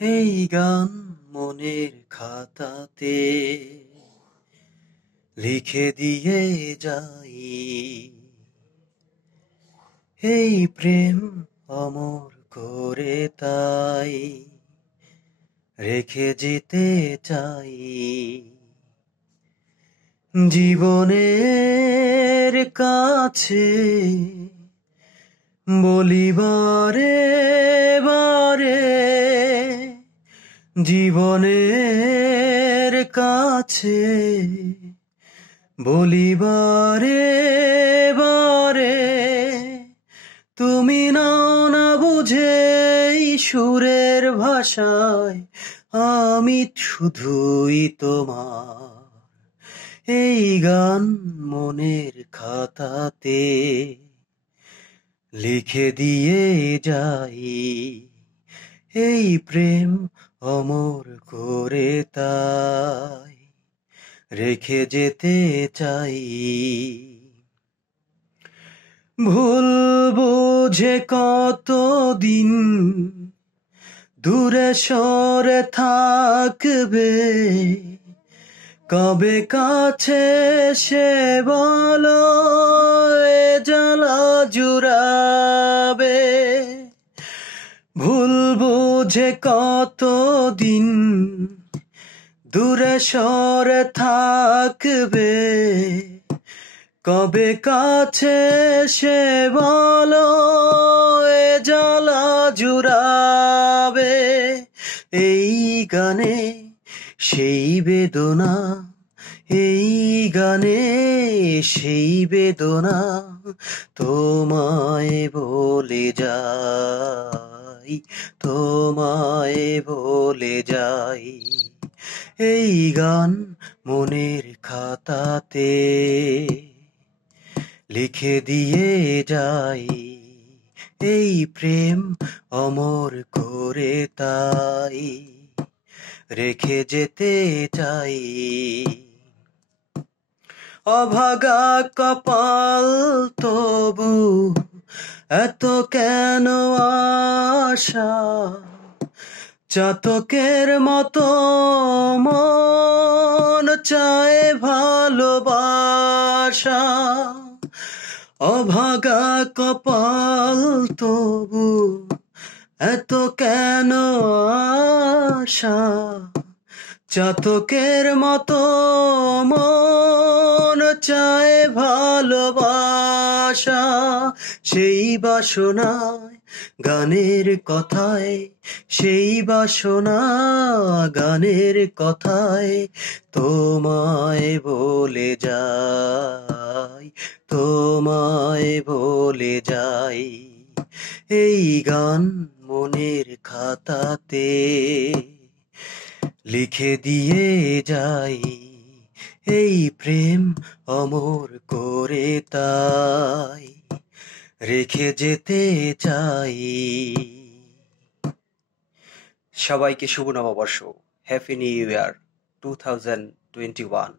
এই গান মনের খাতাতে লিখে দিয়ে যাই, এই প্রেম অমর করে তাই রেখে যেতে চাই। জীবনের কাছে বলিবারে বারে, জীবনের কাছে বলিবারে বারে, তুমি নাও না বুঝে এই সুরের ভাষায়, আমি শুধুই তোমার। এই গান মনের খাতাতে লিখে দিয়ে যাই, এই প্রেম অমর করে তাই রেখে যেতে চাই। ভুল বুঝে কতদিন দূরে সরে থাকবে, কবে কাছে সে বলো এ জ্বালা জুড়াবে। ভুল বুঝে কতদিন দূরে সরে থাকবে, কবে কাছে সে বলো এ জ্বালা জুড়াবে। এই গানে সেই বেদনা, এই গানে সেই বেদনা তোমায় বলে যাই, তোমায় বলে যাই। এই গান মনের খাতাতে লিখে দিয়ে যাই, এই প্রেম অমর করে তাই রেখে যেতে চাই। অভাগা কপাল তবু এত কেন আশা, চাতকের মতো মন চায় ভালোবাসা। অভাগা কপাল তবু এত কেন আশা, চাতকের মতো মন চায় ভালোবাসা। সেই বাসনায় গানের কথায়, সেই বাসনা গানের কথায় তোমায় বলে যাই, তোমায় বলে যাই। এই গান মনের খাতাতে লিখে দিয়ে যাই, এই প্রেম অমর করে তাই রেখে যেতে চাই। সবাইকে শুভ নববর্ষ, হ্যাপি নিউ ইয়ার 2021।